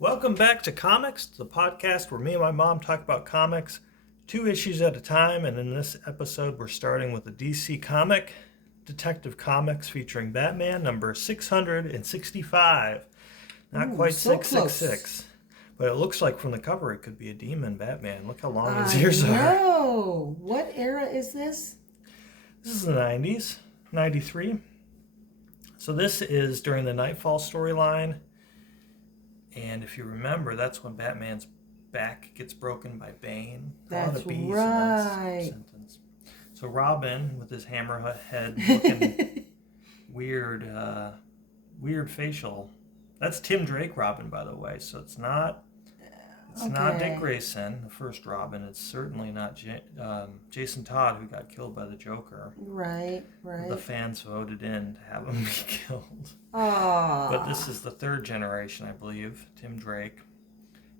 Welcome back to Comics, the podcast where me and my mom talk about comics 2 issues at a time. And in this episode, we're starting with a DC comic, Detective Comics, featuring Batman number 665. Not quite so 666. But it looks like from the cover it could be a demon Batman. Look how long his ears are. No. What era is this? This is the 90s, 93. So this is during the Nightfall storyline. And if you remember, that's when Batman's back gets broken by Bane. That's right. So Robin, with his hammer head looking weird facial. That's Tim Drake Robin, by the way. So it's not Dick Grayson, the first Robin. It's certainly not Jason Todd, who got killed by the Joker. Right. The fans voted in to have him be killed. Aww. But this is the third generation, I believe, Tim Drake.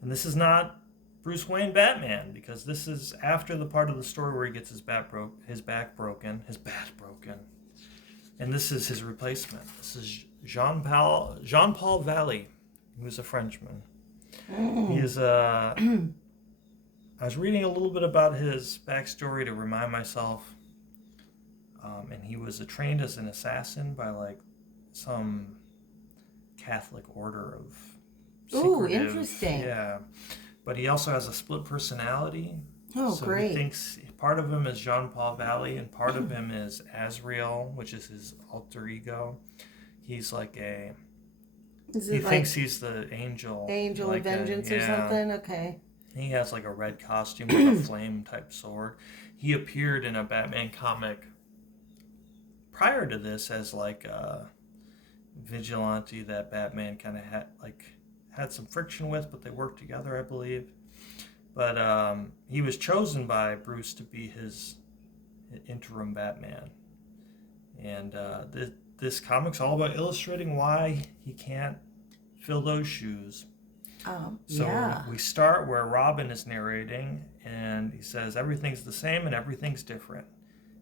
And this is not Bruce Wayne Batman, because this is after the part of the story where he gets his bat broken. And this is his replacement. This is Jean-Paul Valley, who's a Frenchman. He is I was reading a little bit about his backstory to remind myself, and he was trained as an assassin by some Catholic order of secretive. Ooh, interesting. Yeah, but he also has a split personality. Oh, so great. He thinks part of him is Jean-Paul Valley, and part of him is Azrael, which is his alter ego. He's like he thinks he's the angel. Angel of Vengeance or something? Okay. He has like a red costume with a flame type sword. He appeared in a Batman comic prior to this as like a vigilante that Batman kind of had some friction with, but they worked together, I believe. But he was chosen by Bruce to be his interim Batman. And this comic's all about illustrating why he can't fill those shoes. So we start where Robin is narrating, and he says everything's the same and everything's different.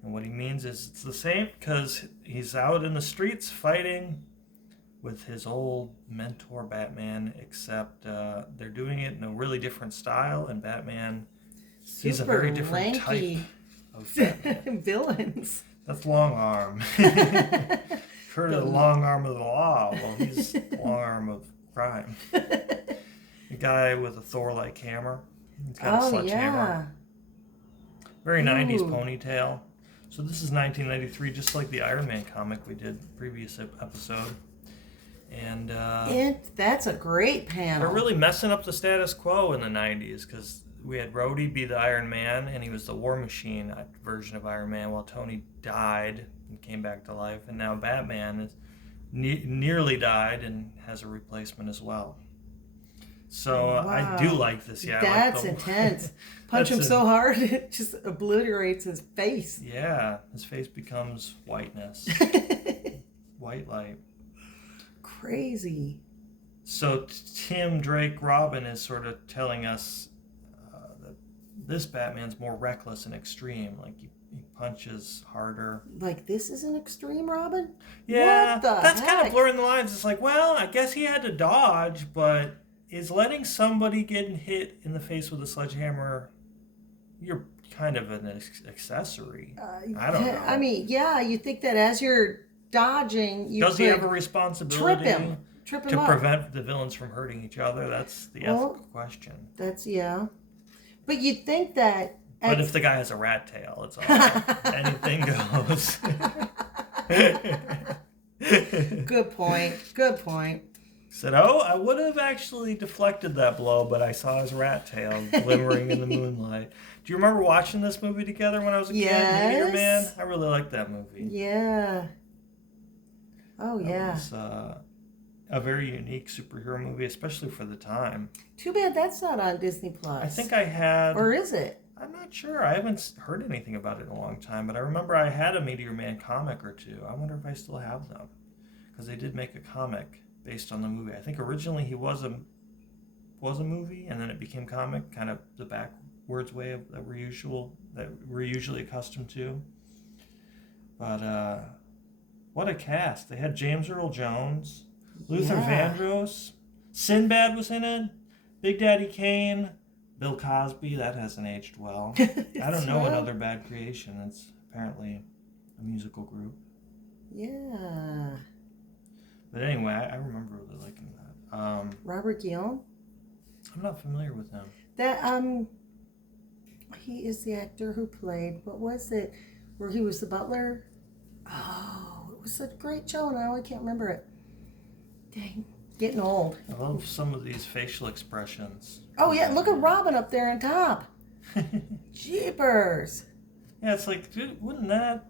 And what he means is it's the same because he's out in the streets fighting with his old mentor Batman, except they're doing it in a really different style, and Batman, he's a very different type of Batman. Villains. That's Long Arm. Heard of the long arm of the law. Well, he's the long arm of crime. The guy with a Thor-like hammer. He's got a sledgehammer. Very 90s ponytail. So this is 1993, just like the Iron Man comic we did previous episode. And that's a great panel. They're really messing up the status quo in the 90s, because we had Rhodey be the Iron Man, and he was the War Machine version of Iron Man, while Tony died and came back to life. And now Batman is nearly died and has a replacement as well. So wow. I do like this. Yeah, that's intense. Punch him so hard it just obliterates his face. Yeah, his face becomes whiteness. White light. Crazy. So Tim Drake Robin is sort of telling us that this Batman's more reckless and extreme. Like he punches harder. Like this is an extreme Robin? Yeah, that's kind of blurring the lines. It's like, well, I guess he had to dodge, but is letting somebody get hit in the face with a sledgehammer, you're kind of an accessory. I don't know. I mean, yeah, you think that as you're dodging, you does he have a responsibility trip him to up. Prevent the villains from hurting each other? That's the ethical question. But you'd think that. But if the guy has a rat tail, it's all right. Anything goes. Good point. Said, I would have actually deflected that blow, but I saw his rat tail glimmering in the moonlight. Do you remember watching this movie together when I was a kid? Meteor Man? I really liked that movie. Yeah. Oh, yeah. It was a very unique superhero movie, especially for the time. Too bad that's not on Disney Plus. I think I had... Or is it? I'm not sure. I haven't heard anything about it in a long time, but I remember I had a Meteor Man comic or two. I wonder if I still have them, because they did make a comic based on the movie. I think originally he was a movie, and then it became comic, kind of the backwards way that we're usually accustomed to. But what a cast! They had James Earl Jones, Luther Vandross, Sinbad was in it. Big Daddy Kane. Bill Cosby. That hasn't aged well. I don't know another bad creation. It's apparently a musical group. Yeah. But anyway, I remember really liking that. Robert Guillaume? I'm not familiar with him. He is the actor who played, what was it, where he was the butler? Oh, it was a great show, and I can't remember it. Dang, getting old. I love some of these facial expressions. Oh, yeah, look at Robin up there on top. Jeepers. Yeah, it's like, dude, wouldn't that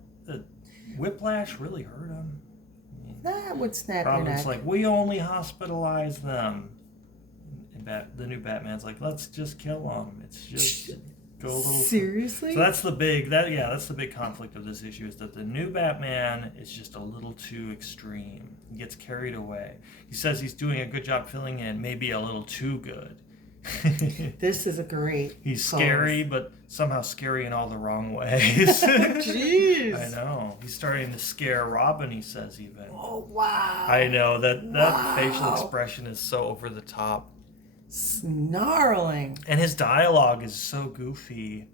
whiplash really hurt him? That would snap your neck. Robin's like, we only hospitalize them. And the new Batman's like, let's just kill them. It's just go a little. Seriously? So that's the big conflict of this issue, is that the new Batman is just a little too extreme. He gets carried away. He says he's doing a good job filling in, maybe a little too good. This is a great. He's scary, but somehow scary in all the wrong ways. Jeez. I know. He's starting to scare Robin, he says, even. Oh, wow. I know. That facial expression is so over the top. Snarling. And his dialogue is so goofy.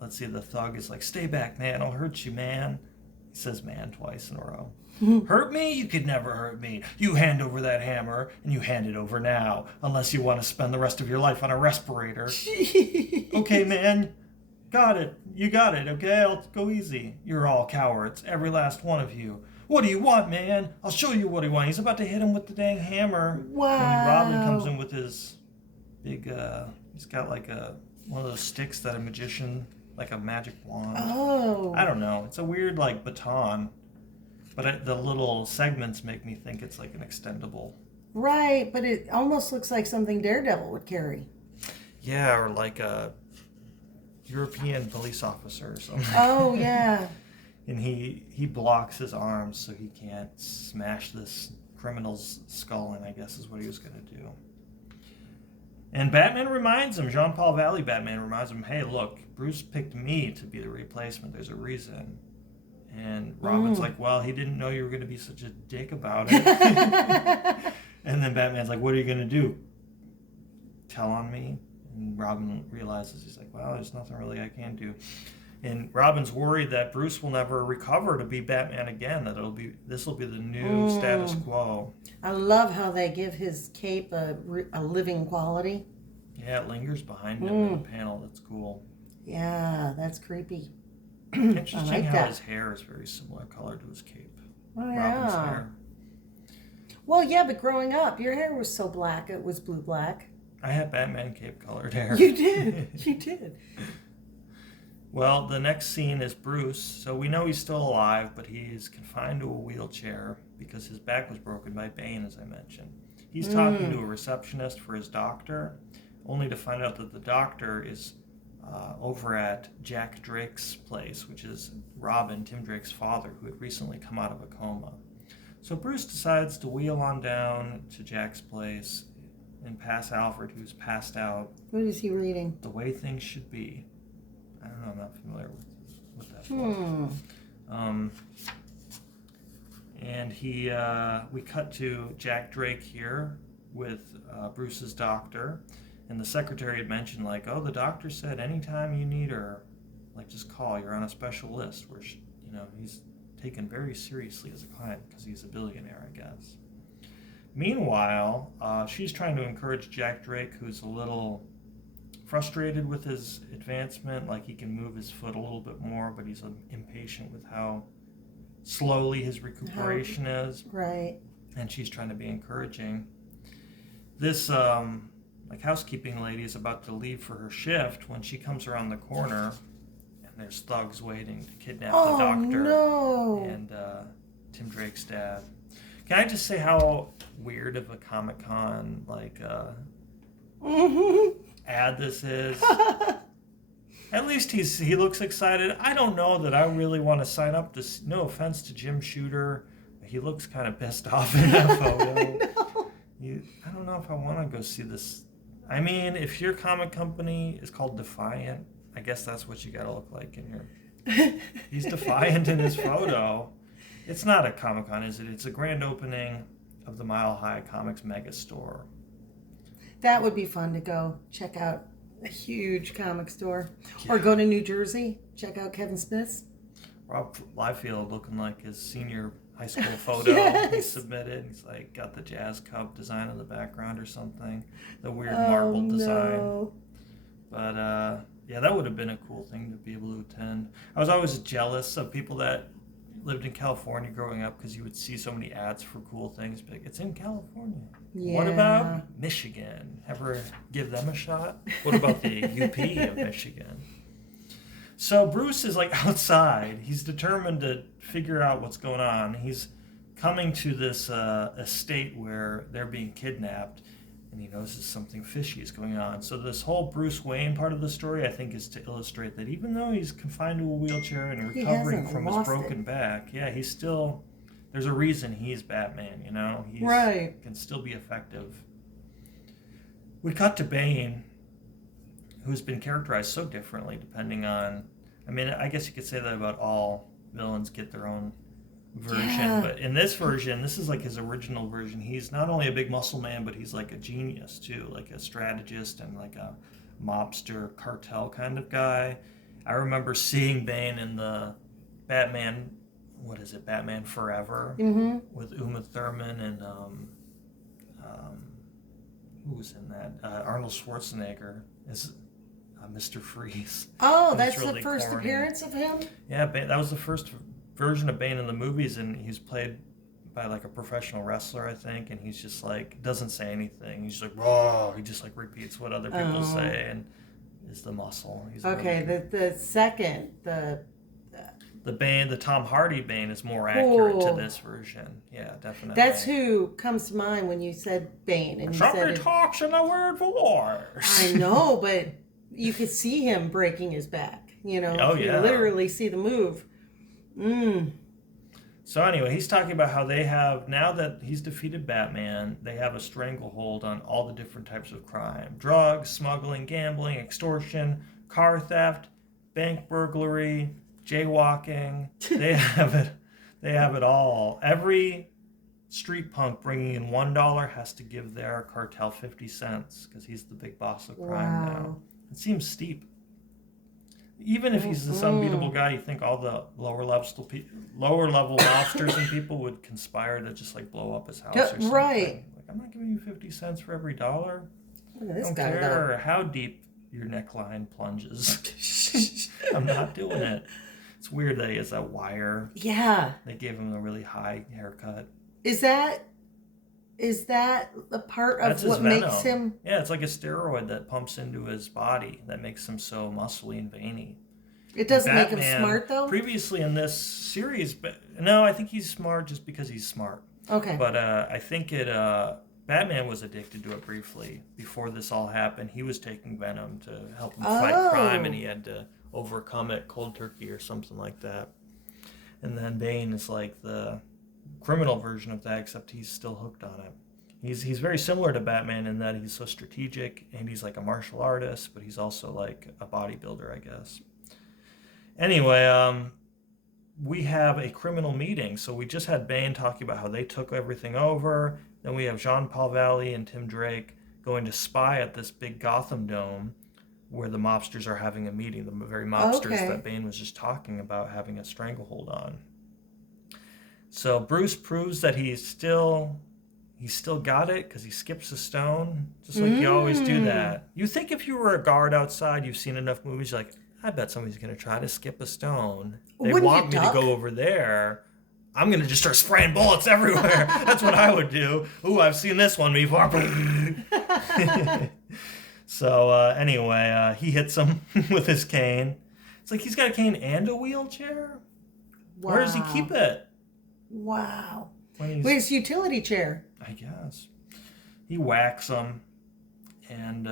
Let's see, the thug is like, stay back, man. I'll hurt you, man. He says man twice in a row. Hurt me? You could never hurt me. You hand over that hammer, and you hand it over now, unless you want to spend the rest of your life on a respirator. Okay, man. Got it. You got it, okay? I'll go easy. You're all cowards, every last one of you. What do you want, man? I'll show you what I want. He's about to hit him with the dang hammer. Wow. And Robin comes in with his big, he's got like one of those sticks that a magician, like a magic wand. Oh. I don't know. It's a weird, like, baton. But the little segments make me think it's like an extendable. Right, but it almost looks like something Daredevil would carry. Yeah, or like a European police officer or something. Oh, yeah. And he blocks his arms so he can't smash this criminal's skull in, I guess is what he was going to do. And Batman reminds him, Jean-Paul Valley Batman reminds him, hey, look, Bruce picked me to be the replacement. There's a reason. And Robin's like, well, he didn't know you were going to be such a dick about it. And then Batman's like, what are you going to do? Tell on me? And Robin realizes, he's like, well, there's nothing really I can do. And Robin's worried that Bruce will never recover to be Batman again, that this will be the new status quo. I love how they give his cape a living quality. Yeah, it lingers behind him in the panel. That's cool. Yeah, that's creepy. Interesting how his hair is very similar color to his cape. Oh, Robin's yeah. hair. Well, yeah, but growing up, your hair was so black, it was blue-black. I had Batman cape colored hair. You did. You did. Well, the next scene is Bruce. So we know he's still alive, but he's confined to a wheelchair because his back was broken by Bane, as I mentioned. He's talking to a receptionist for his doctor, only to find out that the doctor is over at Jack Drake's place, which is Robin, Tim Drake's father, who had recently come out of a coma. So Bruce decides to wheel on down to Jack's place and pass Alfred, who's passed out. What is he reading? The Way Things Should Be. I don't know, I'm not familiar with that book. And we cut to Jack Drake here with Bruce's doctor. And the secretary had mentioned, like, oh, the doctor said anytime you need her, like, just call. You're on a special list, where, he's taken very seriously as a client because he's a billionaire, I guess. Meanwhile, she's trying to encourage Jack Drake, who's a little frustrated with his advancement, like he can move his foot a little bit more, but he's impatient with how slowly his recuperation is. Right. And she's trying to be encouraging. This housekeeping lady is about to leave for her shift when she comes around the corner, and there's thugs waiting to kidnap the doctor and Tim Drake's dad. Can I just say how weird of a Comic-Con ad this is? At least he looks excited. I don't know that I really want to sign up to. No offense to Jim Shooter, he looks kind of pissed off in that photo. I don't know if I want to go see this. I mean, if your comic company is called Defiant, I guess that's what you got to look like in your. He's defiant in his photo. It's not a Comic-Con, is it? It's a grand opening of the Mile High Comics mega store. That would be fun to go check out a huge comic store. Yeah. Or go to New Jersey, check out Kevin Smith's. Rob Liefeld looking like his senior high school photo. Yes. He submitted. He's like got the Jazz Cup design in the background or something. The weird marble design. No. But yeah, that would have been a cool thing to be able to attend. I was always jealous of people that lived in California growing up because you would see so many ads for cool things. But it's in California. Yeah. What about Michigan? Ever give them a shot? What about the UP of Michigan? So Bruce is like outside. He's determined to figure out what's going on. He's coming to this estate where they're being kidnapped, and he notices something fishy is going on. So this whole Bruce Wayne part of the story, I think, is to illustrate that even though he's confined to a wheelchair and recovering from his broken back, yeah, he's still, there's a reason he's Batman, you know? He's, right. Can still be effective. We cut to Bane, who's been characterized so differently depending on, I mean, I guess you could say that about all villains get their own version, yeah. But in this version, this is like his original version. He's not only a big muscle man, but he's like a genius too, like a strategist and like a mobster cartel kind of guy. I remember seeing Bane in the Batman, what is it, Batman Forever, mm-hmm. with Uma Thurman and who was in that? Arnold Schwarzenegger is Mr. Freeze. Oh, that's really the first corny appearance of him? Yeah, Bane, that was the first version of Bane in the movies, and he's played by like a professional wrestler, I think, and he's just like, doesn't say anything. He's like, raw. He just like repeats what other people say and is the muscle. He's okay, really the second, the Bane, the Tom Hardy Bane is more accurate to this version. Yeah, definitely. That's who comes to mind when you said Bane. And somebody talks in a weird voice. I know, but you could see him breaking his back. You know, you literally see the move. So anyway, he's talking about how they have, now that he's defeated Batman, they have a stranglehold on all the different types of crime. Drugs, smuggling, gambling, extortion, car theft, bank burglary, jaywalking. They have it all. Every street punk bringing in $1 has to give their cartel 50 cents because he's the big boss of crime now. It seems steep. Even if he's this unbeatable guy, you think all the lower level mobsters and people would conspire to just like blow up his house or something. Right. Like, I'm not giving you 50 cents for every $1. Look at this I don't guy, care how deep your neckline plunges. I'm not doing it. It's weird that he has that wire. Yeah. They gave him a really high haircut. Is that the part of what makes him? Yeah, it's like a steroid that pumps into his body that makes him so muscly and veiny. It doesn't make him smart, though? Previously in this series, but no, I think he's smart just because he's smart. Okay. But I think Batman was addicted to it briefly. Before this all happened, he was taking venom to help him fight crime, and he had to overcome it cold turkey or something like that. And then Bane is like the criminal version of that, except he's still hooked on it. He's very similar to Batman in that he's so strategic and he's like a martial artist, but he's also like a bodybuilder, I guess. Anyway, we have a criminal meeting. So we just had Bane talking about how they took everything over. Then we have Jean-Paul Valley and Tim Drake going to spy at this big Gotham dome where the mobsters are having a meeting, the very mobsters that Bane was just talking about having a stranglehold on. So Bruce proves that he's still got it because he skips a stone, just like you always do that. You think if you were a guard outside, you've seen enough movies, you're like, I bet somebody's going to try to skip a stone. They want me to go over there. I'm going to just start spraying bullets everywhere. That's what I would do. Ooh, I've seen this one before. So anyway, he hits him with his cane. It's like he's got a cane and a wheelchair. Wow. Where does he keep it? Wow. His utility chair. I guess. He whacks him. And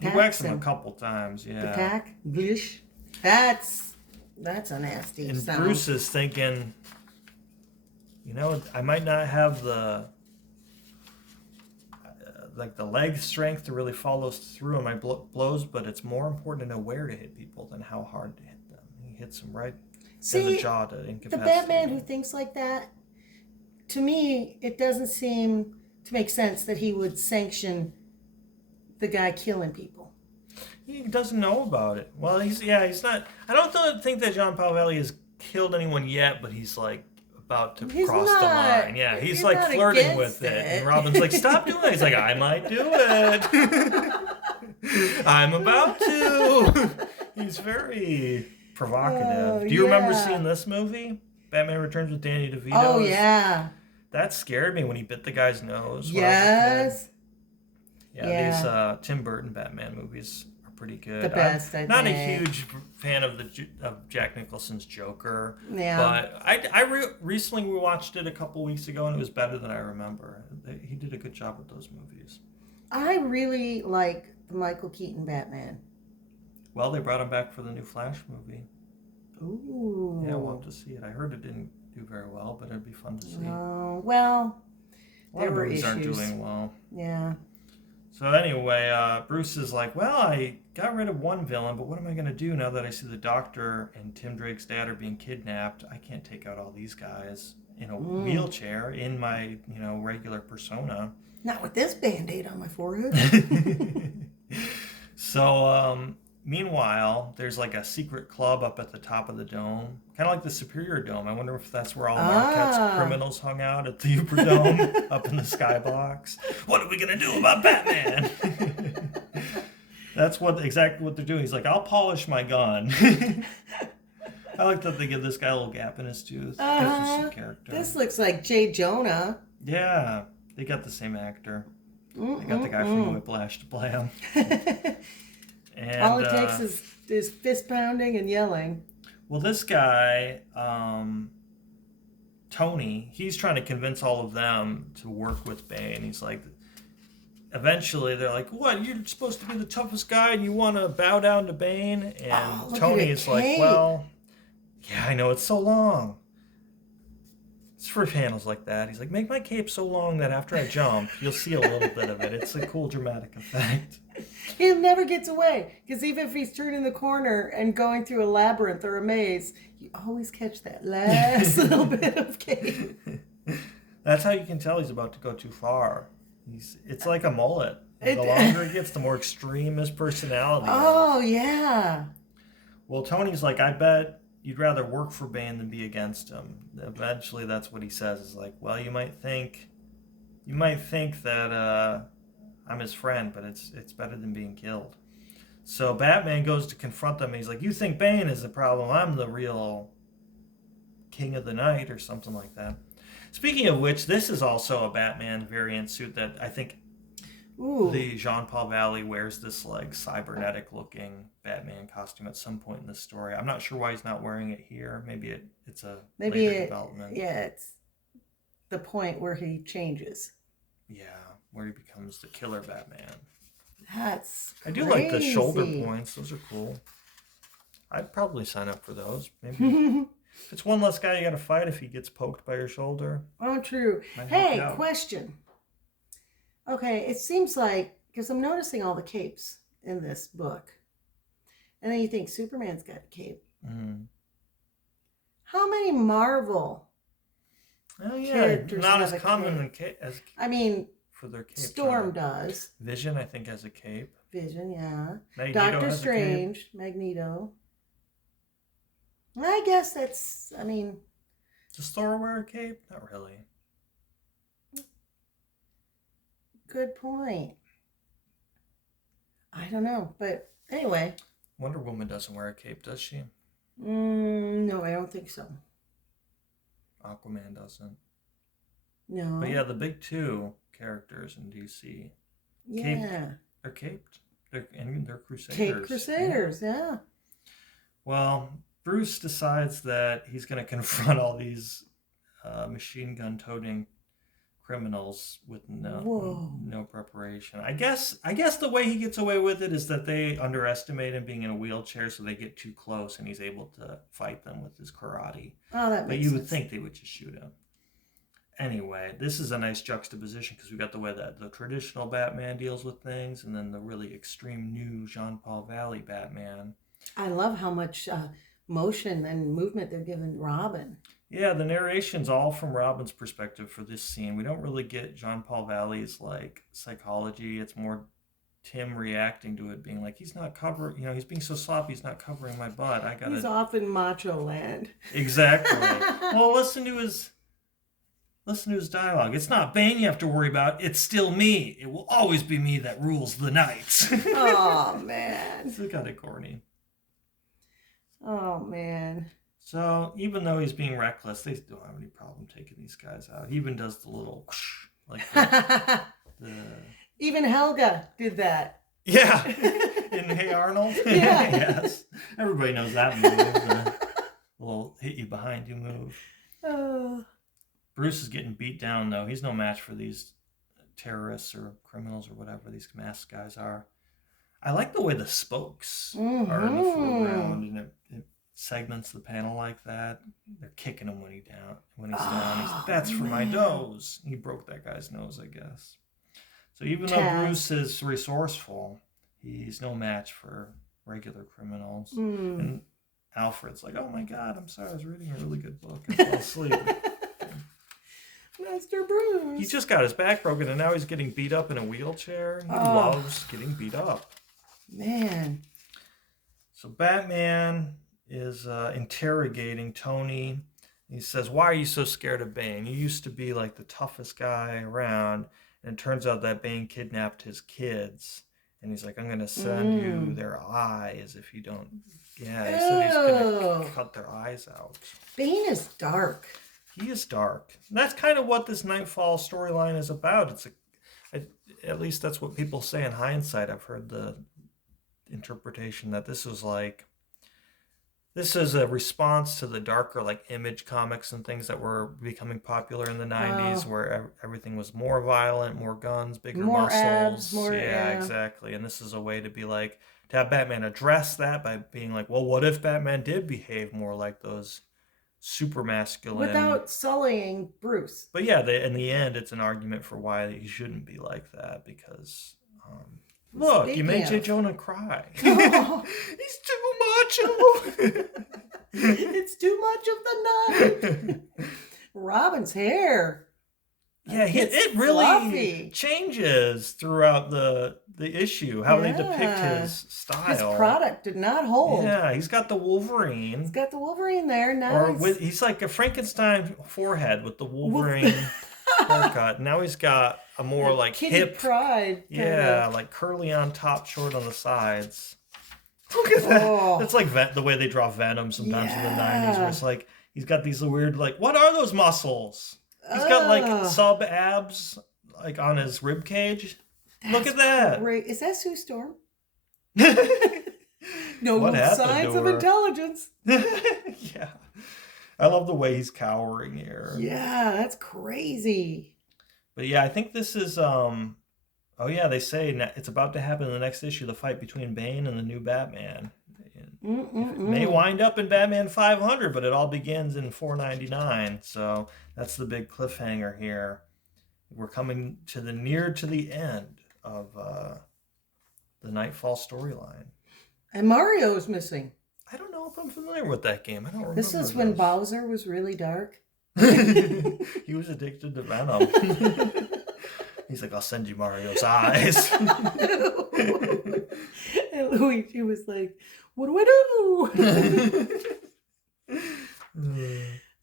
he whacks him a couple times. Yeah. Attack. Glish. That's a nasty and sound. Bruce is thinking, I might not have the the leg strength to really follow through on my blows, but it's more important to know where to hit people than how hard to hit them. He hits them right in the jaw to incapacitate. The Batman who thinks like that, to me, it doesn't seem to make sense that he would sanction the guy killing people. He doesn't know about it. Well, he's not. I don't think that John Paul Valley has killed anyone yet, but he's like about to He's cross the not. line. Yeah, he's He's like not flirting with against it. And it. Robin's like, stop doing it. He's like, I might do it. I'm about to. He's very provocative. Oh, Do you remember yeah. seeing this movie? Batman Returns with Danny DeVito? Oh, yeah. That scared me when he bit the guy's nose. when I was a kid. Yes. Yeah, these Tim Burton Batman movies are pretty good. The best, I'm I not think. a huge fan of of Jack Nicholson's Joker, Yeah. but recently we watched it a couple weeks ago and it was better than I remember. He did a good job with those movies. I really like the Michael Keaton Batman. Well, they brought him back for the new Flash movie. Ooh. Yeah, we'll have to see it. I heard it didn't do very well, but it'd be fun to see. Oh, well, A lot there of were movies aren't issues. doing well. Yeah. So anyway, Bruce is like, well, I got rid of one villain, but what am I going to do now that I see the Doctor and Tim Drake's dad are being kidnapped? I can't take out all these guys in a wheelchair in my, regular persona. Not with this Band-Aid on my forehead. So, meanwhile, there's like a secret club up at the top of the dome, kind of like the Superior Dome. I wonder if that's where all Marquette's criminals hung out at the Superdome up in the skybox. What are we gonna do about Batman? That's exactly what they're doing. He's like, I'll polish my gun. I like that they give this guy a little gap in his tooth. That's just a character. This looks like Jay Jonah. Yeah, they got the same actor. They got the guy from Whiplash to play him. And, all it takes is fist pounding and yelling. Well, this guy, Tony, he's trying to convince all of them to work with Bane. He's like, eventually they're like, what, you're supposed to be the toughest guy and you want to bow down to Bane? And Tony is like, well, yeah, I know, it's so long. It's for panels like that. He's like, make my cape so long that after I jump, you'll see a little bit of it. It's a cool dramatic effect. He never gets away, because even if he's turning the corner and going through a labyrinth or a maze, you always catch that last little bit of cape. That's how you can tell he's about to go too far. It's like a mullet. The longer it gets, the more extreme his personality is. Oh, yeah. Well, Tony's like, I bet you'd rather work for Bane than be against him. Eventually, that's what he says. Is like, well, you might think that I'm his friend, but it's better than being killed. So Batman goes to confront them. And he's like, you think Bane is the problem? I'm the real king of the night, or something like that. Speaking of which, this is also a Batman variant suit that I think the Jean Paul Valley wears, this like cybernetic looking Batman costume at some point in the story. I'm not sure why he's not wearing it here. Maybe it's a later development. Yeah, it's the point where he changes. Yeah, where he becomes the killer Batman. That's I do like the shoulder points. Those are cool. I'd probably sign up for those. Maybe if it's one less guy you got to fight if he gets poked by your shoulder. Oh, true. Hey, question. Okay, it seems like, because I'm noticing all the capes in this book, and then you think Superman's got a cape. Mm. How many Marvel characters not have as a common cape? as I mean, for their cape. Storm does. Vision, I think, has a cape. Vision, yeah. Magneto Doctor has Strange, a cape. Magneto. I guess that's, I mean... Does Thor wear a cape? Not really. Good point. I don't know, but anyway. Wonder Woman doesn't wear a cape, does she? No, I don't think so. Aquaman doesn't. No. But yeah, the big two characters in DC. Yeah. They're caped. They're Crusaders. Cape Crusaders, yeah. Well, Bruce decides that he's going to confront all these machine gun toting criminals with no preparation. I guess the way he gets away with it is that they underestimate him being in a wheelchair, so they get too close and he's able to fight them with his karate. Oh, that makes sense. But you would think they would just shoot him. Anyway, this is a nice juxtaposition because we got the way that the traditional Batman deals with things and then the really extreme new Jean Paul Valley Batman. I love how much motion and movement they're giving Robin. Yeah, the narration's all from Robin's perspective for this scene. We don't really get John Paul Valley's like psychology. It's more Tim reacting to it, being like, he's not covering, he's being so sloppy, he's not covering my butt. I gotta. He's off in macho land. Exactly. Well, listen to his dialogue. It's not Bane you have to worry about. It's still me. It will always be me that rules the nights. Oh man. It's kind of corny. Oh man. So even though he's being reckless, they don't have any problem taking these guys out. He even does the little whoosh, like the Even Helga did that. Yeah. In Hey Arnold. Yeah. Yes. Everybody knows that move. The little hit you behind you move. Oh. Bruce is getting beat down though. He's no match for these terrorists or criminals or whatever these masked guys are. I like the way the spokes are in the foreground, and it segments the panel like that. They're kicking him when he's down. He's like, "That's for my nose." He broke that guy's nose, I guess. So even though Bruce is resourceful, he's no match for regular criminals. And Alfred's like, "Oh my God, I'm sorry, I was reading a really good book and fell asleep." Master Bruce. He just got his back broken and now he's getting beat up in a wheelchair. He loves getting beat up. Man. So Batman is interrogating Tony. He says, "Why are you so scared of Bane? You used to be like the toughest guy around. And it turns out that Bane kidnapped his kids." And he's like, "I'm going to send you their eyes if you don't." Yeah, he said he's going to cut their eyes out. Bane is dark. He is dark. And that's kind of what this Nightfall storyline is about. At least that's what people say in hindsight. I've heard the interpretation that this is a response to the darker like Image comics and things that were becoming popular in the 90s, where everything was more violent, more guns, bigger muscles. Abs, yeah, exactly. And this is a way to be like, to have Batman address that by being like, well, what if Batman did behave more like those super masculine, without sullying Bruce? But yeah, in the end, it's an argument for why he shouldn't be like that, because look, you made J. Jonah cry. Oh. He's too macho. It's too much of the night. Robin's hair. Yeah, it really fluffy. Changes throughout the issue, how they depict his style. His product did not hold. Yeah, he's got the Wolverine. He's got the Wolverine there. Now he's like a Frankenstein forehead with the Wolverine haircut. Now he's got a more like Kitty hip Pryde. Yeah, like curly on top, short on the sides. Look at that. That's like the way they draw Venom sometimes in the 90s, where it's like he's got these weird like, what are those muscles? He's got like sub abs like on his rib cage. Look at that. Great. Is that Sue Storm? No signs of intelligence. Yeah. I love the way he's cowering here. Yeah, that's crazy. But yeah, I think this is they say it's about to happen in the next issue, the fight between Bane and the new Batman. It may wind up in Batman 500, but it all begins in 499. So that's the big cliffhanger here. We're coming near to the end of the Nightfall storyline. And Mario's missing. I don't know if I'm familiar with that game. I don't remember. This is when Bowser was really dark. He was addicted to Venom. He's like, "I'll send you Mario's eyes." And Luigi was like, "What do I do?"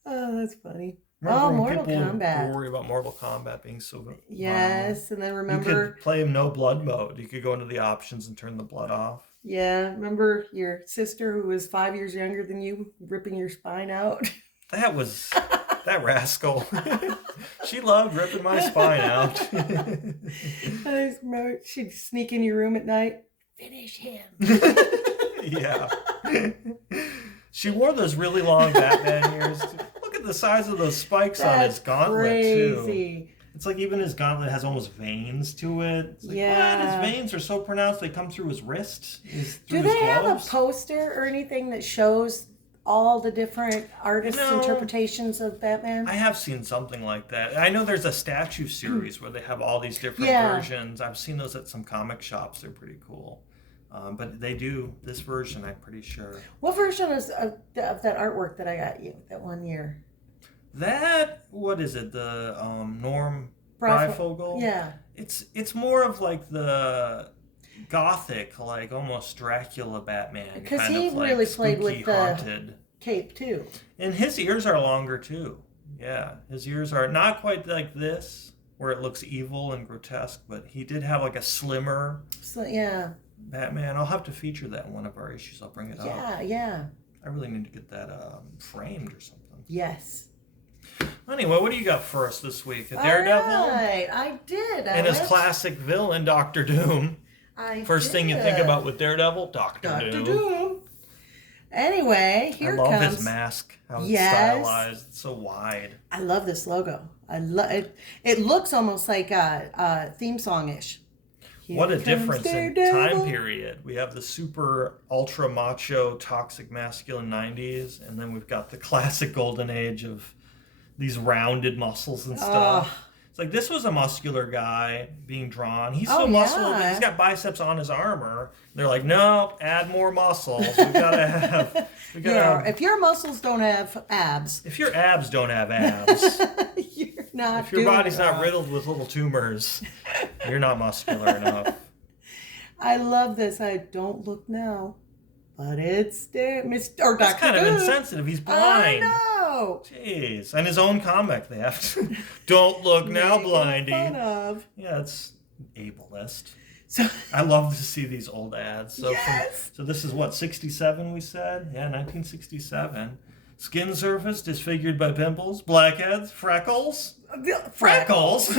Oh, that's funny. Remember Mortal Kombat. Worry about Mortal Kombat being so violent. Yes, and then remember you could play him no blood mode. You could go into the options and turn the blood off. Yeah, remember your sister who was 5 years younger than you ripping your spine out? That rascal. She loved ripping my spine out. I remember she'd sneak in your room at night. Finish him. Yeah. She wore those really long Batman ears. Look at the size of those spikes on his gauntlet, too. It's like even his gauntlet has almost veins to it. It's like, what? His veins are so pronounced they come through his wrist. Do they have a poster or anything that shows all the different artists' interpretations of Batman? I have seen something like that. I know there's a statue series where they have all these different versions. I've seen those at some comic shops. They're pretty cool. But they do this version, I'm pretty sure. What version is of that artwork that I got you that one year? What is it? The Norm Bravo. Breyfogle? Yeah. It's more of like the gothic, like almost Dracula Batman, Because kind he of like really played spooky, with the haunted. cape too. And his ears are longer too. Yeah, his ears are not quite like this, where it looks evil and grotesque, but he did have like a slimmer So yeah. Batman. I'll have to feature that in one of our issues. I'll bring it up. Yeah. I really need to get that framed or something. Yes. Anyway, what do you got for us this week? A Daredevil? All right, I did. And his classic villain, Doctor Doom. First thing you think about with Daredevil? Doctor Doom. Anyway, here comes. I love his mask. How it's stylized. It's so wide. I love this logo. I love it. It looks almost like a theme song-ish. What a difference in time period. We have the super ultra macho toxic masculine 90s, and then we've got the classic golden age of these rounded muscles and stuff. It's like this was a muscular guy being drawn. He's so muscular, but he's got biceps on his armor. They're like, no, add more muscles. We gotta have. If your muscles don't have abs. If your abs don't have abs. You're not. If your body's not riddled with little tumors, you're not muscular enough. I love this. I don't look now, but it's there, Mr. That's kind of insensitive. He's blind. I know. Jeez. And his own comic, they have to. Don't look now, Blindy. Fun of. Yeah, it's ableist. So I love to see these old ads. So yes. So this is what, 67 we said? Yeah, 1967. Skin surface disfigured by pimples, blackheads, freckles. Freckles?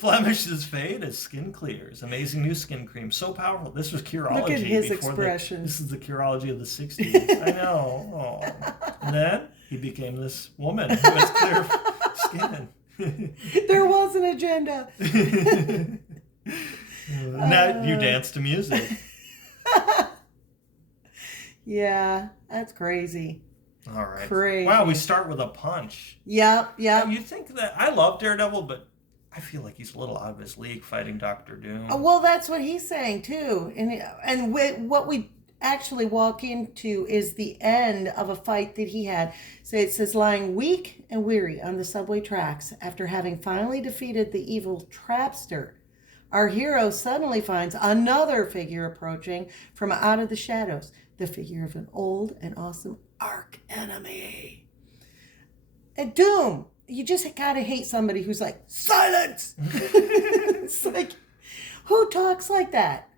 Blemishes fade as skin clears. Amazing new skin cream. So powerful. This was Curology. Look at his expression. This is the Curology of the 60s. I know. Oh. And then he became this woman who has clear skin. There was an agenda. Now you dance to music. Yeah, that's crazy. All right. Crazy. Wow, we start with a punch. Yeah. You think that I love Daredevil, but I feel like he's a little out of his league fighting Doctor Doom. Well, that's what he's saying too, and what we actually walk into is the end of a fight that he had. So it says, lying weak and weary on the subway tracks after having finally defeated the evil Trapster, our hero suddenly finds another figure approaching from out of the shadows, the figure of an old and awesome arch enemy. And Doom, you just gotta hate somebody who's like, silence! It's like, who talks like that?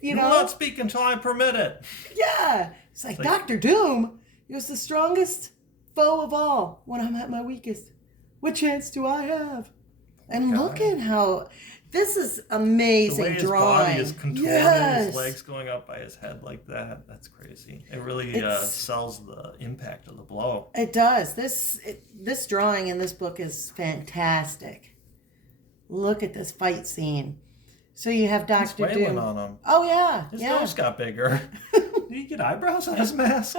You know? Will not speak until I permit it. Yeah. It's like Dr. Doom, he was the strongest foe of all when I'm at my weakest. What chance do I have? And look at how... This is amazing the way his drawing. Body is contorted, his legs going up by his head like that. That's crazy. It really sells the impact of the blow. It does. This drawing in this book is fantastic. Look at this fight scene. So you have Dr. Doom. On him. Oh, yeah. His nose got bigger. Did he get eyebrows on his mask?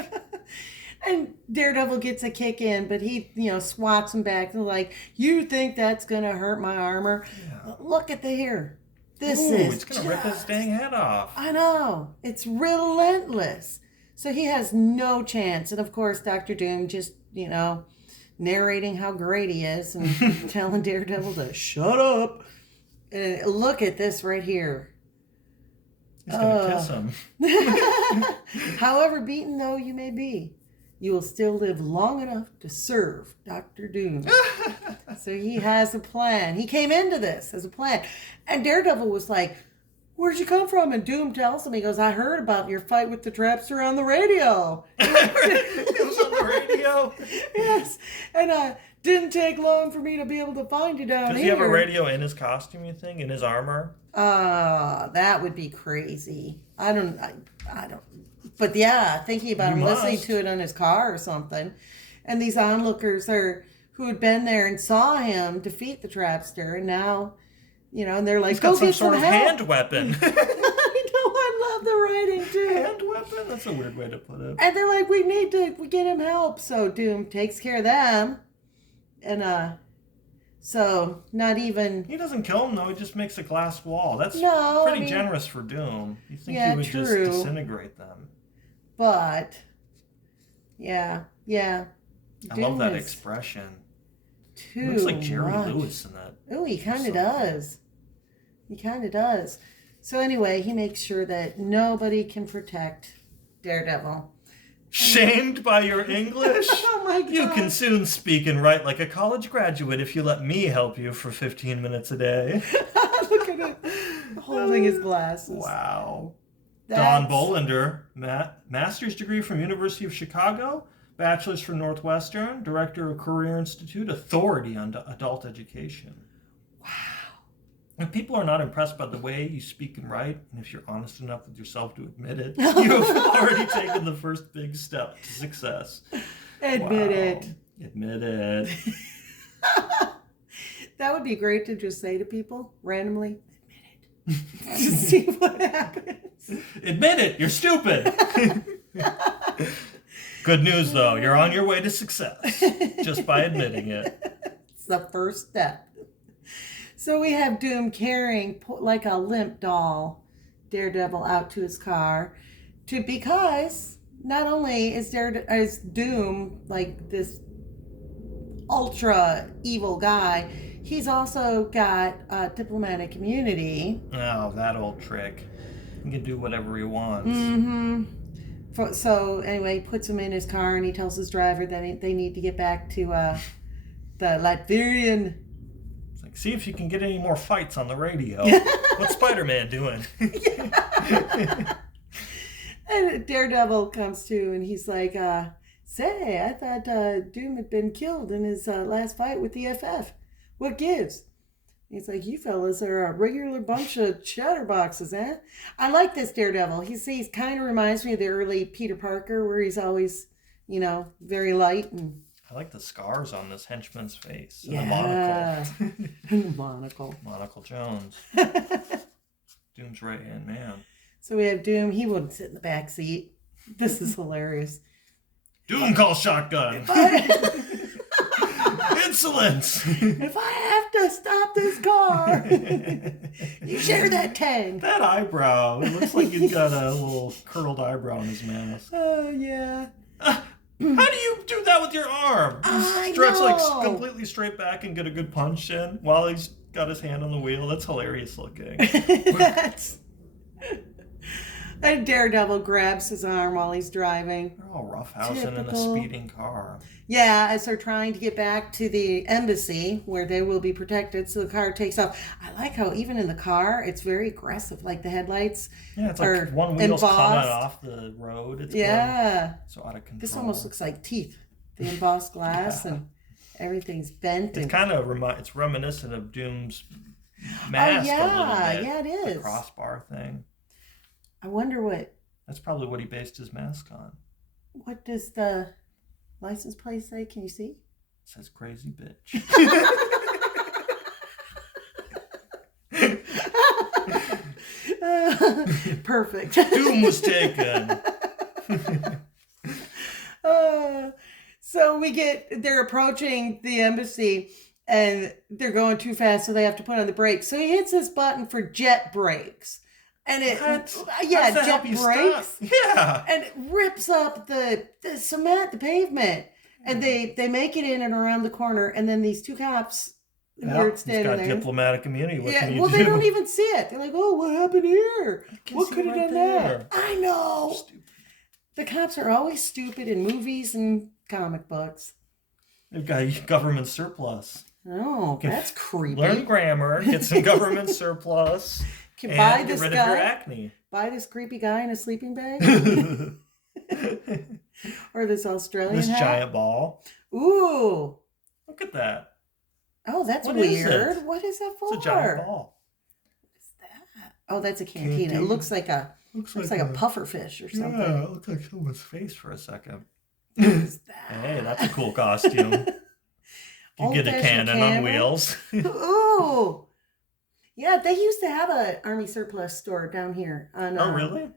And Daredevil gets a kick in, but he, swats him back. And like, you think that's going to hurt my armor? Yeah. Look at the hair. It's going to rip his dang head off. I know. It's relentless. So he has no chance. And of course, Dr. Doom just, narrating how great he is and telling Daredevil to shut up. And look at this right here. He's going to kiss him. However beaten though you may be, you will still live long enough to serve Dr. Doom. So he has a plan. He came into this as a plan. And Daredevil was like, where'd you come from? And Doom tells him, he goes, I heard about your fight with the Trapster on the radio. It was on the radio? Yes. And didn't take long for me to be able to find you down here. Does he have a radio in his costume, you think? In his armor? That would be crazy. I don't. But yeah, thinking about him listening to it on his car or something. And these onlookers who had been there and saw him defeat the Trapster, and now, and they're like, go get some help. Hand weapon. I know, I love the writing too. Hand weapon? That's a weird way to put it. And they're like, we get him help. So Doom takes care of them. And so not even... He doesn't kill him, though. He just makes a glass wall. That's pretty generous for Doom. You think he would just disintegrate them. But, yeah. I love that expression. too Looks like Jerry much. Lewis in that. Oh, he kind of does. He kind of does. So anyway, he makes sure that nobody can protect Daredevil. Shamed by your English? Oh my God. You can soon speak and write like a college graduate if you let me help you for 15 minutes a day. Look at him holding his glasses. Wow. That's... Don Bolander, master's degree from University of Chicago, bachelor's from Northwestern, director of Career Institute, authority on adult education. Wow. If people are not impressed by the way you speak and write, and if you're honest enough with yourself to admit it, you have already taken the first big step to success. Admit it. Admit it. That would be great to just say to people randomly. Admit it. Just see what happens. Admit it. You're stupid. Good news, though. You're on your way to success just by admitting it. It's the first step. So we have Doom carrying, like a limp doll, Daredevil out to his car, because not only is Doom like this ultra evil guy, he's also got diplomatic immunity. Oh, that old trick. He can do whatever he wants. Mm-hmm. So anyway, he puts him in his car and he tells his driver that they need to get back to the Latvian. See if you can get any more fights on the radio. What's Spider-Man doing? And Daredevil comes to and he's like, say, I thought Doom had been killed in his last fight with the FF. What gives? He's like, you fellas are a regular bunch of chatterboxes, eh? I like this Daredevil. He's kind of reminds me of the early Peter Parker where he's always, very light and... I like the scars on this henchman's face. And yeah. the monocle. And the monocle. Monocle Jones. Doom's right-hand man. So we have Doom. He wouldn't sit in the back seat. This is hilarious. Doom calls shotgun. Insolence. If I have to stop this car, you share that 10. That eyebrow. It looks like he's got a little curled eyebrow on his mask. Oh, yeah. How do you do that with your arm? I Stretch know. like completely straight back and get a good punch in while he's got his hand on the wheel. That's hilarious looking. And Daredevil grabs his arm while he's driving. They're all roughhousing in a speeding car. Yeah, as they're trying to get back to the embassy where they will be protected, so the car takes off. I like how even in the car, it's very aggressive, like the headlights. Yeah, it's like one wheel's coming off the road. It's so out of control. This almost looks like teeth. The embossed glass and everything's bent. It's kind of it's reminiscent of Doom's mask a little bit. Yeah, it is. The crossbar thing. I wonder what... That's probably what he based his mask on. What does the license plate say? Can you see? It says crazy bitch. Perfect. Doom was taken. So they're approaching the embassy and they're going too fast, so they have to put on the brakes. So he hits this button for jet brakes. And jet brakes. Yeah. And it rips up the cement, the pavement. And they make it in and around the corner, and then these two cops are standing there. He's got diplomatic immunity. What can you do? They don't even see it. They're like, oh, what happened here? What could have done that? I know. Stupid. The cops are always stupid in movies and comic books. They've got government surplus. Oh, that's creepy. Learn grammar, get some government surplus. Can buy this get rid guy, of your acne. Buy this creepy guy in a sleeping bag. Or this Australian hat. Giant ball. Ooh. Look at that. Oh, that's weird. What is that for? It's a giant ball. What is that? Oh, that's a canteen. It looks like a puffer fish or something. Yeah, it looks like someone's face for a second. What is that? Hey, that's a cool costume. You get a cannon on wheels. Ooh. Yeah, they used to have an Army surplus store down here on. Oh, really?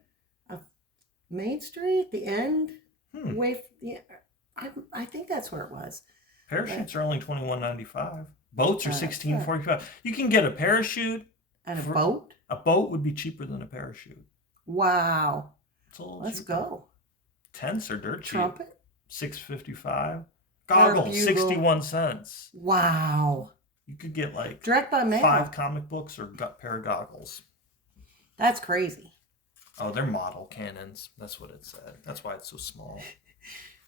Main Street, the end. I think that's where it was. Parachutes are only $21.95. Boats are $16.45. You can get a parachute. And a boat? A boat would be cheaper than a parachute. Wow. It's a little Let's cheaper. go. Tents are dirt cheap. Trumpet? $6.55. Goggles, 61 cents. Wow. You could get like Direct by mail. 5 comic books or a pair of goggles. That's crazy. Oh, they're model cannons. That's what it said. That's why it's so small.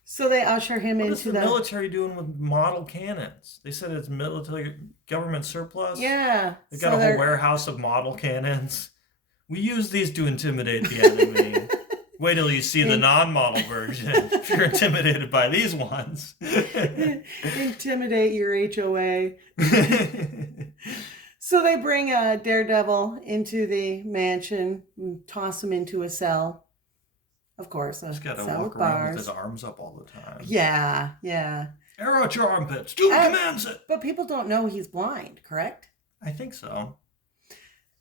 So they usher him What into is the military doing with model cannons? They said it's military government surplus. Yeah. They got a whole warehouse of model cannons. We use these to intimidate the enemy. Wait till you see the non-model version. If you're intimidated by these ones. Intimidate your HOA. So they bring Daredevil into the mansion and toss him into a cell. Of course, He's got to cell walk with around bars. with his arms up all the time. Yeah, yeah. Air out your armpits. Dude commands it. But people don't know he's blind, correct? I think so.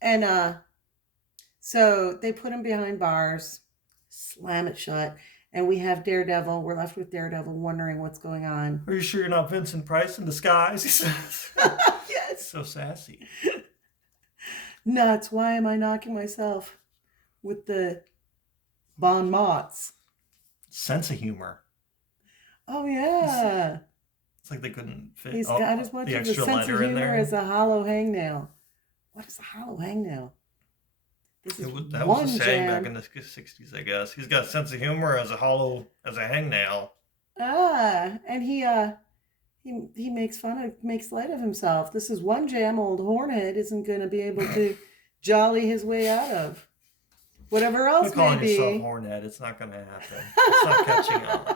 And so they put him behind bars, slam it shut, and we have Daredevil. We're left with Daredevil wondering what's going on. Are you sure you're not Vincent Price in disguise? He says. Yes. So sassy. Nuts. Why am I knocking myself with the bon mots? Sense of humor. Oh, yeah. It's like they couldn't fit He's got as much the of a extra sense of letter in humor there. as a hollow hangnail. What is a hollow hangnail? This is That was a saying back in the 60s, I guess. He's got a sense of humor as a hangnail. And he makes light of himself. This is one jam old Hornhead isn't going to be able to jolly his way out of. Whatever else Quit calling may be. yourself Hornhead. It's not going to happen. It's not catching on.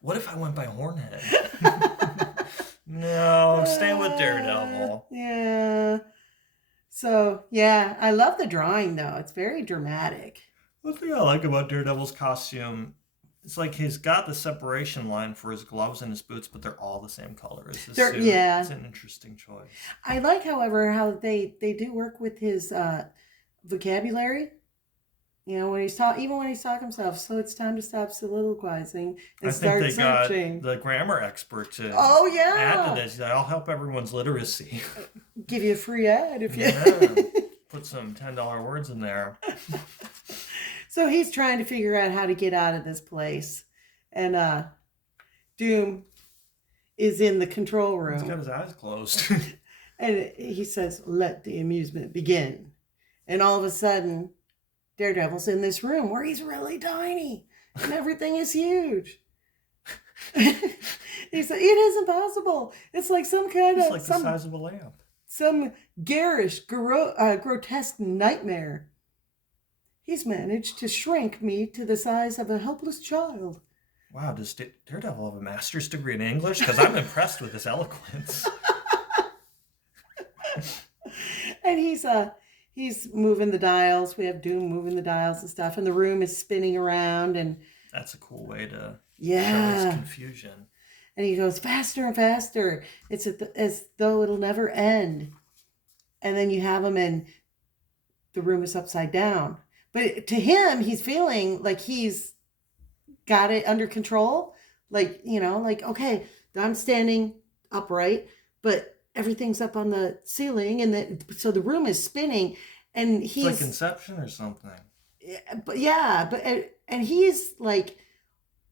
What if I went by Hornhead? No, stay with Daredevil. Yeah. So, yeah, I love the drawing, though. It's very dramatic. One thing I like about Daredevil's costume, it's like he's got the separation line for his gloves and his boots, but they're all the same color as his suit. Yeah. It's an interesting choice. I like, however, how they do work with his vocabulary. You know, when he's talking himself, so it's time to stop soliloquizing and start searching. I think they got the grammar expert to add to this. I'll help everyone's literacy. Give you a free ad if you... Yeah, put some $10 words in there. So he's trying to figure out how to get out of this place. And Doom is in the control room. He's got his eyes closed. And he says, "Let the amusement begin." And all of a sudden, Daredevil's in this room where he's really tiny and everything is huge. He said, "It is impossible. It's like some kind of... It's like the size of a lamp. Some garish, grotesque nightmare. He's managed to shrink me to the size of a helpless child." Wow, does Daredevil have a master's degree in English? Because I'm impressed with his eloquence. And he's moving the dials. We have Doom moving the dials and stuff, and the room is spinning around. And that's a cool way to show his confusion. And he goes faster and faster. It's as though it'll never end. And then you have him, and the room is upside down. But to him, he's feeling like he's got it under control. Like, you know, like, okay, I'm standing upright, but everything's up on the ceiling, and so the room is spinning, and he's it's like Inception or something. And he's like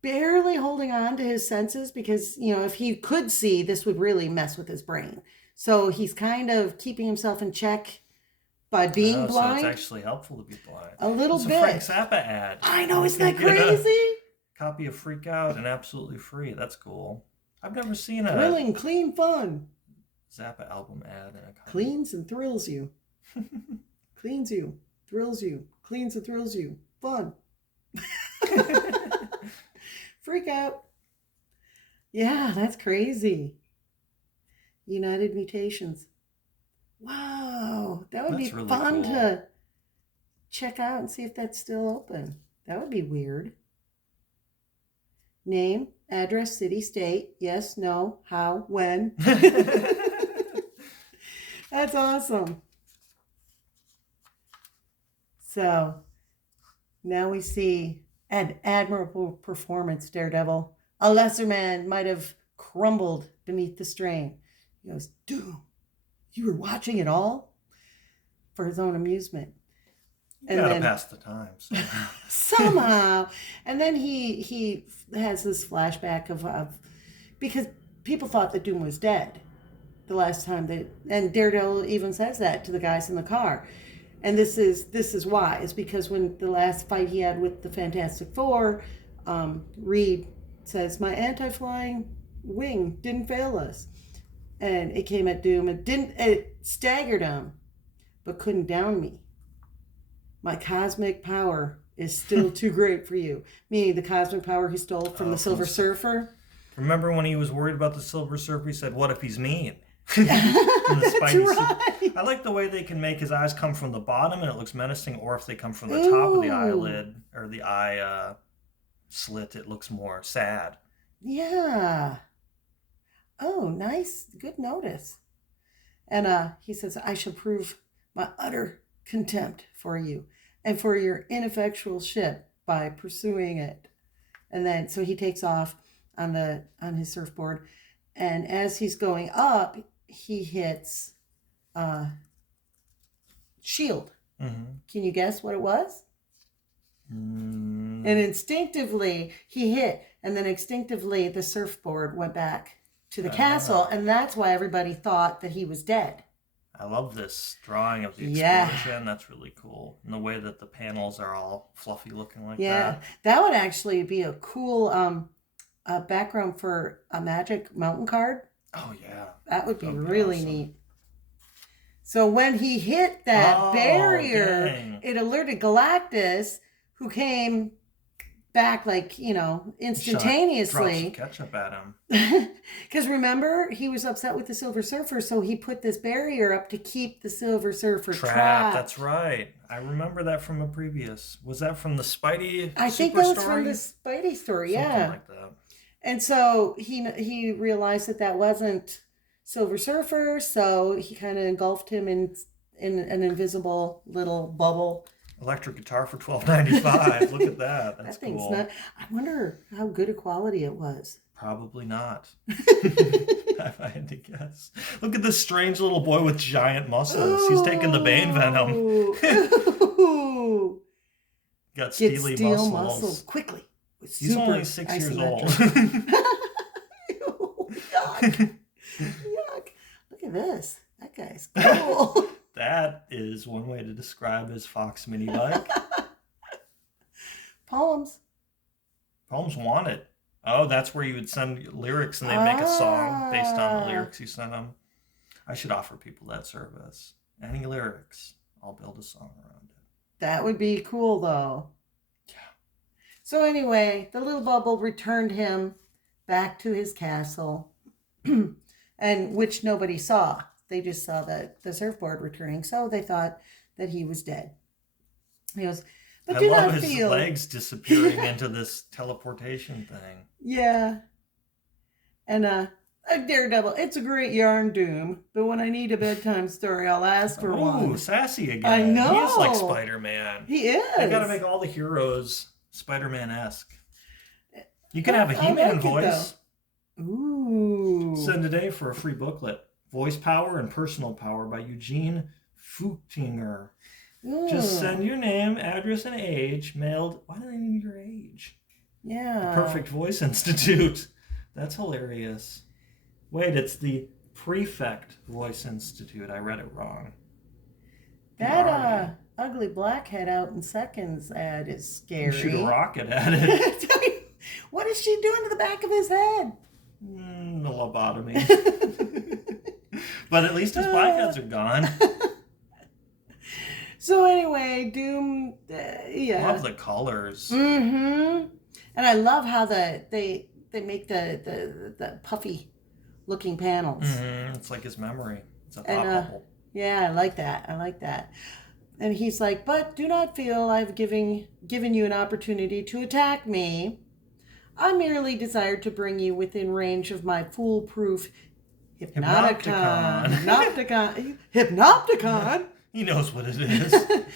barely holding on to his senses, because, you know, if he could see, this would really mess with his brain. So he's kind of keeping himself in check by being blind. So it's actually helpful to be blind. A little bit. It's a Frank Zappa ad. I know, isn't that crazy? Copy of Freak Out and absolutely free. That's cool. I've never seen a thrilling, clean fun Zappa album ad in a copy. Cleans and thrills you. Cleans you, thrills you, cleans and thrills you. Fun. Freak Out. Yeah, that's crazy. United Mutations. Wow, that would be really fun to check out and see if that's still open. That would be weird. Name, address, city, state. Yes, no, how, when. That's awesome. So now we see an admirable performance, Daredevil. A lesser man might have crumbled beneath the strain. He goes, "Doom, you were watching it all?" For his own amusement. You gotta pass the time somehow. And then he has this flashback of because people thought that Doom was dead the last time and Daredevil even says that to the guys in the car. And this is why. It's because when the last fight he had with the Fantastic Four, Reed says, "My anti-flying wing didn't fail us," and it came at Doom. It staggered him, but couldn't down me. My cosmic power is still too great for you. Meaning the cosmic power he stole from the Silver Surfer. Remember when he was worried about the Silver Surfer? He said, "What if he's mean?" That's right. I like the way they can make his eyes come from the bottom and it looks menacing, or if they come from the top of the eyelid or the eye slit, it looks more sad. Yeah. Oh, nice. Good notice. And he says, "I shall prove my utter contempt for you and for your ineffectual ship by pursuing it." And then so he takes off on his surfboard, and as he's going up, he hits Shield. Mm-hmm. Can you guess what it was? And instinctively he hit, and then instinctively the surfboard went back to the castle, and that's why everybody thought that he was dead. I love this drawing of the explosion. That's really cool. And the way that the panels are all fluffy looking like that. Yeah, that would actually be a cool background for a Magic Mountain card. Oh, yeah. That would be really awesome. Neat. So when he hit that barrier, it alerted Galactus, who came back instantaneously. Dropped some ketchup at him. Because remember, he was upset with the Silver Surfer, so he put this barrier up to keep the Silver Surfer trapped. That's right. I remember that from a previous. Was that from the Spidey? I think that was from the Spidey story. Yeah, something like that. And so he realized that wasn't Silver Surfer, so he kind of engulfed him in an invisible little bubble. Electric guitar for $12.95. Look at that. That's that thing's cool. Not, I wonder how good a quality it was. Probably not. If I had to guess. Look at this strange little boy with giant muscles. He's taking the Bane venom. Got steely steel muscles. Quickly. He's only 6 years old. Yuck. Yuck. Look at this. That guy's cool. That is one way to describe his Fox mini bike. Poems wanted. Oh, that's where you would send lyrics and they'd make a song based on the lyrics you sent them. I should offer people that service. Any lyrics, I'll build a song around it. That would be cool, though. Yeah. So anyway, the little bubble returned him back to his castle, and which nobody saw. They just saw the surfboard returning, so they thought that he was dead. He goes, but I love his legs disappearing into this teleportation thing. Yeah. And Daredevil, it's a great yarn, Doom, but when I need a bedtime story, I'll ask for one. Ooh, sassy again. I know. He is like Spider-Man. He is. They gotta make all the heroes Spider-Man-esque. You can have a He-Man voice. Ooh. Send today for a free booklet. Voice Power and Personal Power by Eugene Fugtinger. Just send your name, address, and age. Mailed. Why do they need your age? Yeah. The Perfect Voice Institute. That's hilarious. Wait, it's the Prefect Voice Institute. I read it wrong. That ugly blackhead out in seconds ad is scary. You shoot a rocket at it. What is she doing to the back of his head? The lobotomy. But at least his blackheads are gone. So anyway, Doom, yeah. I love the colors. Mm-hmm. And I love how they make the puffy looking panels. Mm-hmm. It's like his memory. It's a thought bubble. Yeah, I like that. And he's like, but do not feel I've given you an opportunity to attack me. I merely desired to bring you within range of my foolproof Hypnopticon. He knows what it is. A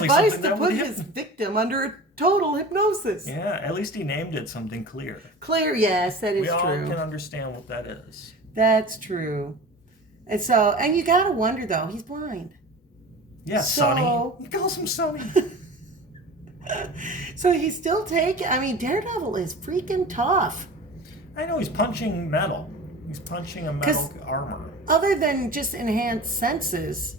device to put his victim under a total hypnosis. Yeah, at least he named it something clear. Clear, yes, that is true. We all true. can understand what that is. That's true. And you gotta wonder though, he's blind. Yeah, Sonny. He calls him Sonny. So he's still Daredevil is freaking tough. I know he's punching metal. He's punching a metal armor. Other than just enhanced senses,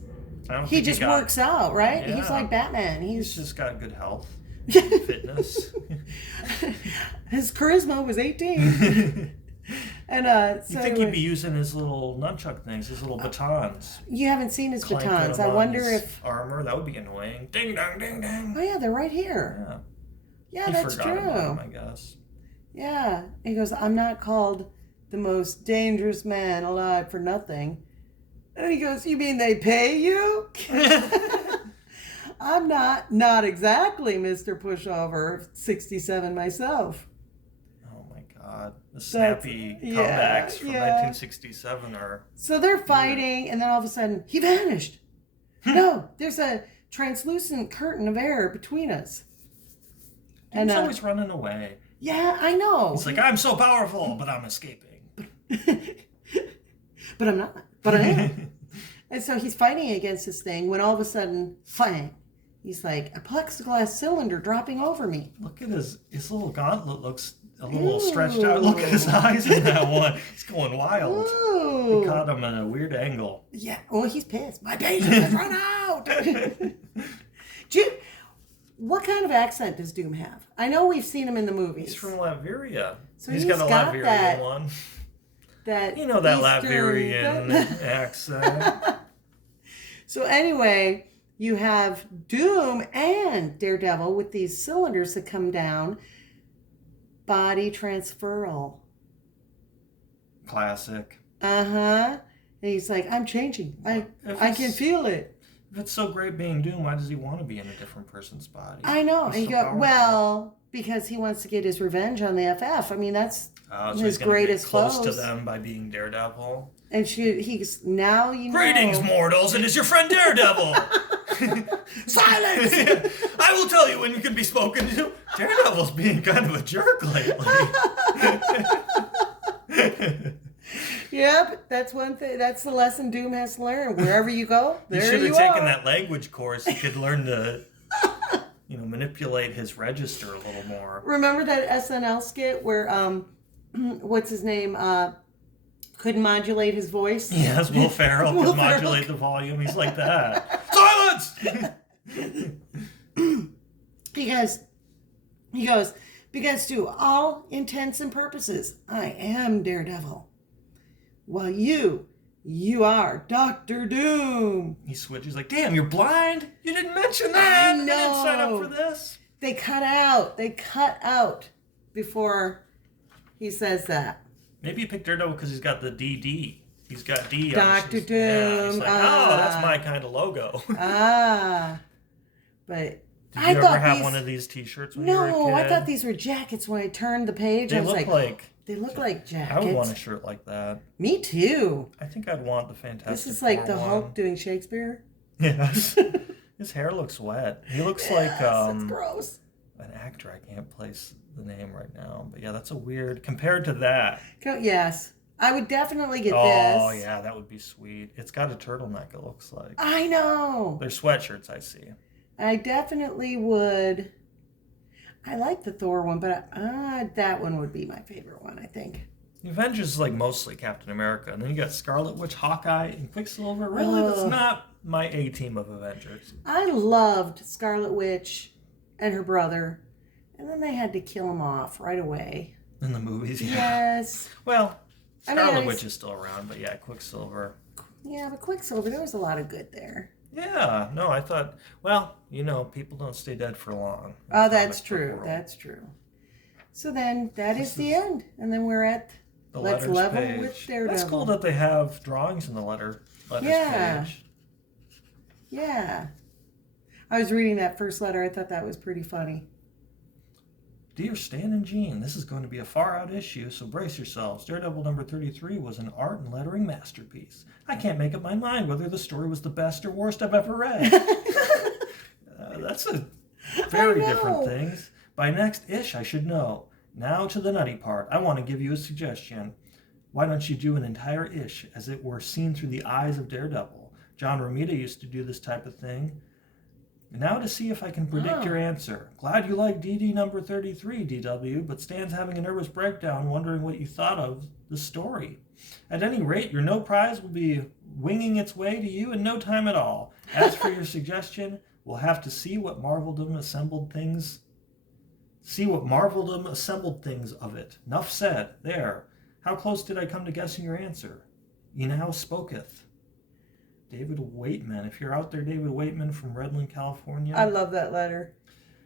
I don't he think just works out, right? He's like Batman. He's just got good health, fitness. His charisma was 18. And you think he'd be using his little nunchuck things, his little batons? You haven't seen his batons. I wonder if armor, that would be annoying. Ding dong, ding dong. Oh yeah, they're right here. Yeah, that's true. About him, I guess. Yeah, he goes, I'm not called the most dangerous man alive for nothing. And he goes, you mean they pay you? I'm not exactly Mr. Pushover, 67 myself. Oh my God. The snappy comebacks from 1967 are... So they're fighting, weird. And then all of a sudden, he vanished. No, there's a translucent curtain of air between us. He's always running away. Yeah, I know. He's like, I'm so powerful, but I'm escaping. But I'm not. But I am. And so he's fighting against this thing when all of a sudden, fang. He's like, a plexiglass cylinder dropping over me. Look at his little gauntlet looks a little stretched out. Look at his eyes in that one. He's going wild. Ooh. He caught him at a weird angle. Yeah, well, he's pissed. My patience has run out. What kind of accent does Doom have? I know we've seen him in the movies. He's from Latveria. So he's got a Latvian one. That that Latvian accent. So anyway, you have Doom and Daredevil with these cylinders that come down. Body transferal. Classic. Uh-huh. And he's like, I'm changing. I can feel it. If it's so great being Doom, why does he want to be in a different person's body? I know. And you go, well, because he wants to get his revenge on the FF. I mean, that's so his greatest close to them by being Daredevil. And he's now Greetings, mortals! It is your friend Daredevil. Silence! I will tell you when you can be spoken to. Daredevil's being kind of a jerk lately. Yep, that's one thing. That's the lesson Doom has to learn. Wherever you go, there you are. He should have taken that language course. He could learn to, manipulate his register a little more. Remember that SNL skit where, what's his name, couldn't modulate his voice? Yes, Will Ferrell could modulate the volume. He's like that. Silence! He goes, because to all intents and purposes, I am Daredevil. Well, you are Dr. Doom. He switches. He's like, damn, you're blind? You didn't mention that. I know. I didn't sign up for this. They cut out before he says that. Maybe he picked Daredevil because he's got the DD. He's got D. Dr. Doom. Yeah, he's like, that's my kind of logo. But did you ever have one of these T-shirts when you were a kid? No, I thought these were jackets when I turned the page. They look like jackets. I would want a shirt like that. Me too. I think I'd want the Fantastic This is like Four the one. Hulk doing Shakespeare. Yes. His hair looks wet. He looks like it's gross. An actor. I can't place the name right now, but yeah, that's a weird compared to that. Yes, I would definitely get this. Oh yeah, that would be sweet. It's got a turtleneck. It looks like. I know. They're sweatshirts. I see. I definitely would. I like the Thor one, but that one would be my favorite one, I think. The Avengers is like mostly Captain America, and then you got Scarlet Witch, Hawkeye, and Quicksilver. Really, that's not my A-team of Avengers. I loved Scarlet Witch and her brother, and then they had to kill him off right away. In the movies, yeah. Yes. Well, Scarlet Witch is still around, but yeah, Quicksilver. Yeah, but Quicksilver, there was a lot of good there. Yeah, no, I thought, people don't stay dead for long. Oh, that's true. That's true. So then that is the end. And then we're at the Let's Level page. with Daredevil. That's cool that they have drawings in the letters page. Yeah. I was reading that first letter. I thought that was pretty funny. Dear Stan and Jean, this is going to be a far-out issue, so brace yourselves. Daredevil number 33 was an art and lettering masterpiece. I can't make up my mind whether the story was the best or worst I've ever read. That's a very different things. By next ish, I should know. Now to the nutty part. I want to give you a suggestion. Why don't you do an entire ish as it were seen through the eyes of Daredevil? John Romita used to do this type of thing. Now to see if I can predict your answer. Glad you like DD number 33, DW, but Stan's having a nervous breakdown wondering what you thought of the story. At any rate, your no prize will be winging its way to you in no time at all. As for your suggestion, we'll have to see what Marveldom assembled things of it. Nuff said. There. How close did I come to guessing your answer? Now spoketh. David Waitman. If you're out there, David Waitman from Redland, California. I love that letter.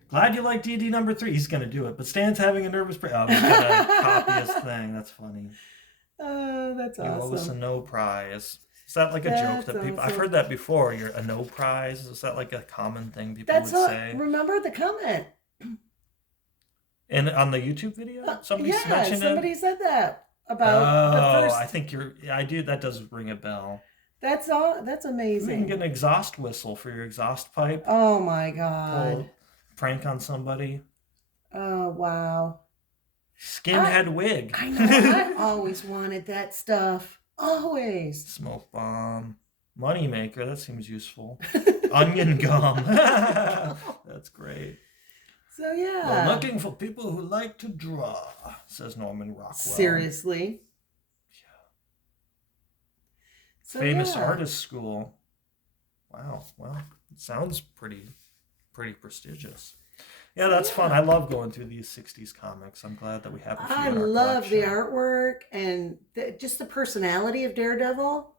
Glad you like DD number 3. He's going to do it. But Stan's having a nervous break. Oh, he's going to copy his thing. That's funny. Oh, that's awesome. You owe us a no prize. Is that like a joke that people... I've heard that before. You're a no prize. Is that like a common thing people would say? Remember the comment. And on the YouTube video? Somebody said that about the first... I think I do. That does ring a bell. That's amazing. You can get an exhaust whistle for your exhaust pipe. Oh my God. Prank on somebody. Oh, wow. Skinhead wig. I know. I always wanted that stuff. Always. Smoke bomb. Moneymaker. That seems useful. Onion gum. That's great. So, yeah. We're looking for people who like to draw, says Norman Rockwell. Seriously. So, Famous Artist School. Wow. Well, it sounds pretty prestigious. Yeah, that's fun. I love going through these 60s comics. I'm glad that we have a few. I love the artwork and just the personality of Daredevil.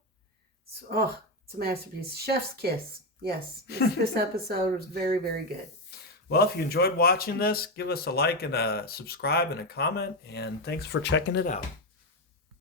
It's a masterpiece. Chef's kiss. Yes. This episode was very, very good. Well, if you enjoyed watching this, give us a like and a subscribe and a comment. And thanks for checking it out.